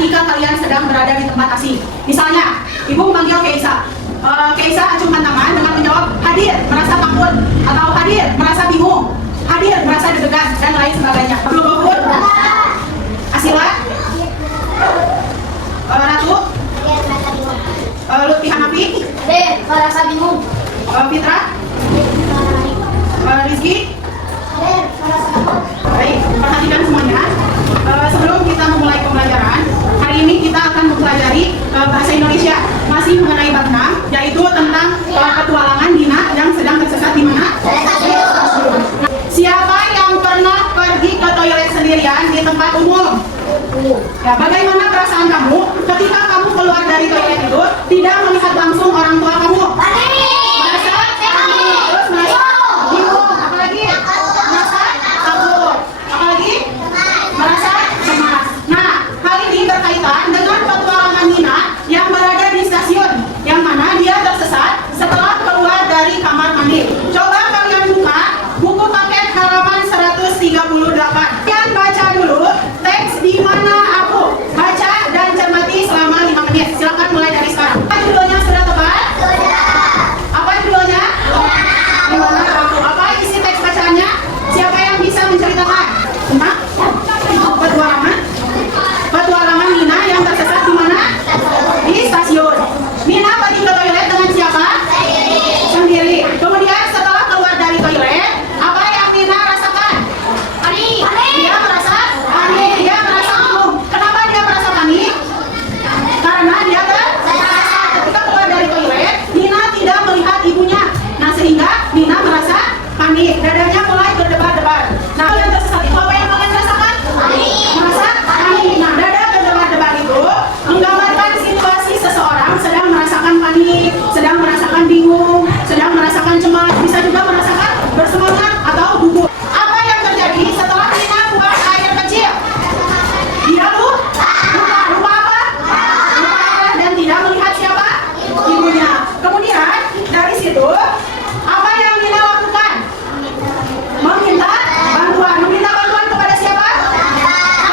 ketika kalian sedang berada di tempat asing. Misalnya, ibu memanggil Keisa. Keisa acungkan tangan dengan menjawab hadir, merasa takut, atau hadir, merasa bingung, hadir, merasa deg-degan, dan lain sebagainya. Belum Gopur? Asila? Ratu? Lutfi Hanafi? Merasa bingung. Fitra? Rizky? Baik, perhatikan semuanya. Sebelum kita memulai pembelajaran, hari ini kita akan mempelajari bahasa Indonesia masih mengenai bab 6, yaitu tentang petualangan Dina yang sedang tersesat di mana? Siapa yang pernah pergi ke toilet sendirian di tempat umum? Ya, bagaimana perasaan kamu ketika kamu keluar dari toilet itu tidak melihat langsung orang tua kamu? Merasa takut, terus merasa bingung, apalagi merasa takut, apalagi merasa cemas. Nah, hal ini berkaitan dengan petualangan Nina yang berada di stasiun, yang mana dia tersesat setelah keluar dari kamar mandi. Coba kalian buka buku paket halaman 138. Kalian baca dulu teks di mana aku. Baca dan cermati selama 5 menit. Silakan mulai dari sekarang. Apa judulnya, sudah tepat? Apa judulnya? Di mana aku. Apa isi teks bacaannya? Siapa yang bisa menceritakan tentang petualangan Nina yang tersesat di mana? Di stasiun. Nina pergi ke toilet dengan siapa? Sendiri. Kemudian setelah keluar dari toilet, apa yang Nina rasakan? Panik. Dia merasa panik. Dia merasa bingung. Kenapa dia merasa panik? Karena dia tersesat. Ketika keluar dari toilet, Nina tidak melihat ibunya. Nah, sehingga Nina merasa panik. Dadanya mulai berdebar-debar. Nah, yang tersesat itu apa yang kalian rasakan? Merasa panik. Nah, dada berdebar-debar itu menggambarkan situasi seseorang sedang merasakan panik, sedang merasakan bingung, sedang merasakan cemas, bisa juga merasakan bersemangat atau gugup. Apa yang terjadi setelah Nina buang air kecil? Dia lupa apa? Lupa air dan tidak melihat siapa? Ibunya. Kemudian dari situ apa yang Nina lakukan? Meminta bantuan. Meminta bantuan kepada siapa?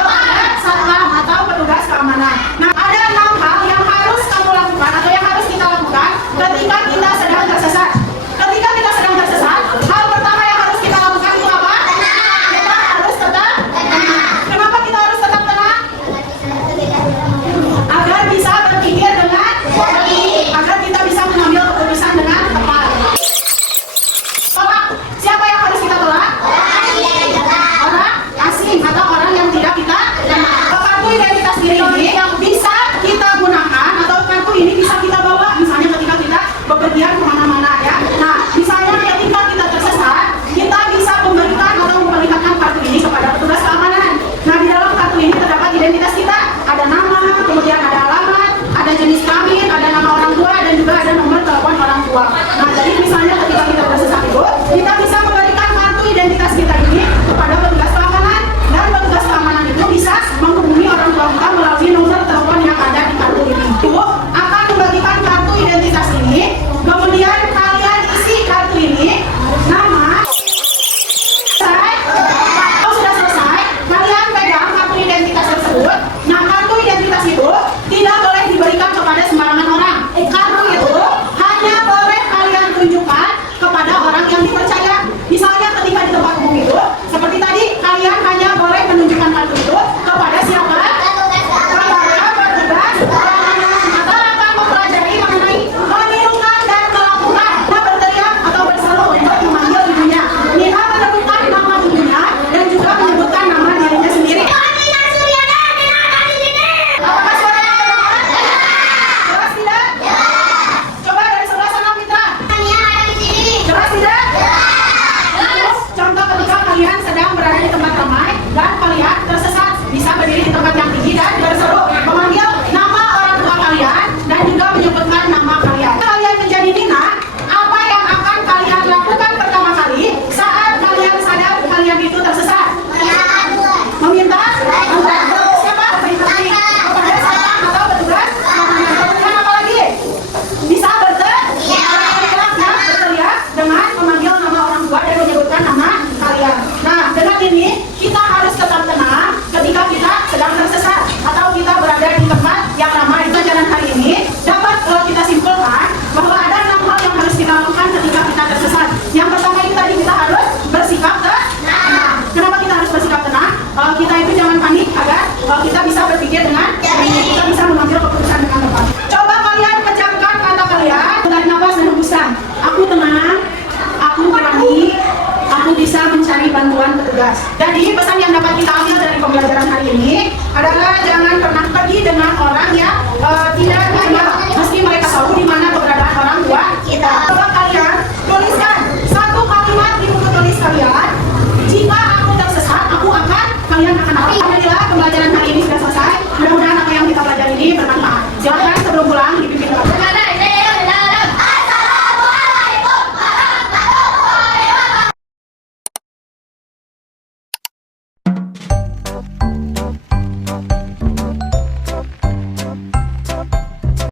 Kepada satpam atau petugas keamanan. Nah, ada 6 hal yang harus kamu lakukan atau yang harus kita lakukan ketika kita sedang tersesat. Ketika kita sedang tersesat, hal pertama yang harus kita lakukan itu apa? Kita harus tetap tenang. Kenapa kita harus tetap tenang? Agar bisa berpikir dengan jernih, agar kita bisa mengambil keputusan dengan tepat. Tolak. Siapa yang harus kita tolak? Orang asing atau orang yang tidak kita kenal. Kartu identitas diri ini yang bisa kita gunakan atau kartu ini bisa kita bawa misalnya ketika kita bepergian kemana-mana ya. Nah, misalnya ketika kita tersesat, kita bisa memberikan atau memperlihatkan kartu ini kepada petugas keamanan. Nah, di dalam kartu ini terdapat identitas kita, ada nama, kemudian ada alamat, ada jenis kelamin, ada nama orang tua, dan juga ada nomor telepon orang tua. Nah, jadi misalnya ketika kita tersesat itu, kita bisa memberikan kartu identitas kita ini kepada petugas keamanan, dan petugas keamanan itu bisa menghubungi orang tua kita melalui nomor mencari bantuan petugas. Jadi pesan yang dapat kita ambil dari pembelajaran hari ini adalah jangan pernah pergi dengan orang yang tidak dikenal, meski mereka tahu di mana keberadaan orang tua kita.